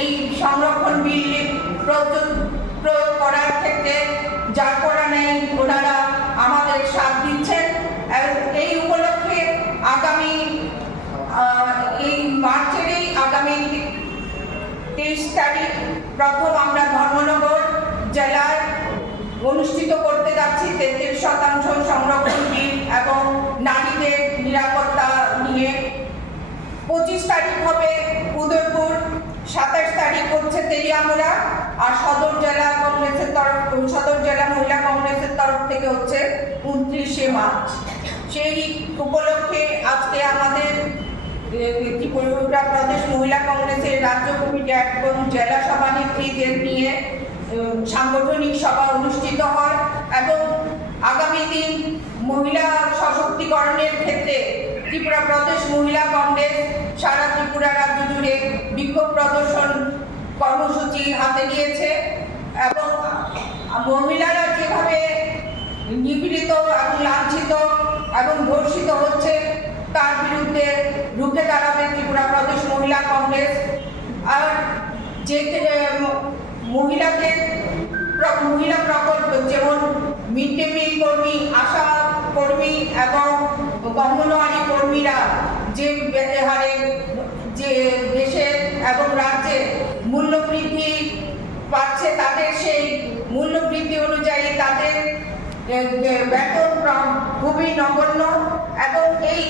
এই সংরক্ষণ বিল প্রয়োগ করার ক্ষেত্রে যার করা নেই ওনারা আমাদের সাথ দিচ্ছেন। এই উপলক্ষে আগামী এই মার্চেরই আগামী 23 তারিখ প্রথম আমরা ধর্মনগর জেলায় অনুষ্ঠিত করতে যাচ্ছি 33% সংরক্ষণ বিল এবং নারীদের নিরাপত্তা নিয়ে। 25 তারিখ হবে উদয়পুর, 27 তারিখ হচ্ছে তেলিয়ামুড়া, আর সদর জেলা মহিলা কংগ্রেসের তরফ থেকে হচ্ছে 29শে মার্চ। সেই উপলক্ষে আজকে আমাদের ত্রিপুরা প্রদেশ মহিলা কংগ্রেসের রাজ্য কমিটি এবং জেলা সভানেত্রীদের নিয়ে সাংগঠনিক সভা অনুষ্ঠিত হয় এবং আগামী দিন মহিলা সশক্তিকরণের ক্ষেত্রে ত্রিপুরা প্রদেশ মহিলা কংগ্রেস সারা ত্রিপুরা রাজ্য জুড়ে বিক্ষোভ প্রদর্শন কর্মসূচি হাতে নিয়েছে এবং মহিলারা যেভাবে নিপীড়িত এবং লাঞ্ছিত এবং ধর্ষিত হচ্ছে তার বিরুদ্ধে রুখে দাঁড়াবে ত্রিপুরা প্রদেশ মহিলা কংগ্রেস। আর যে মহিলা প্রকল্প যেমন মিড ডে মিল কর্মী, আশা কর্মী এবং অঙ্গনওয়াড়ি কর্মীরা যে হারে যে দেশে এবং রাজ্যে মূল্যবৃদ্ধি পাচ্ছে, তাদের সেই মূল্যবৃদ্ধি অনুযায়ী তাদের বেতন খুবই নগণ্য এবং এই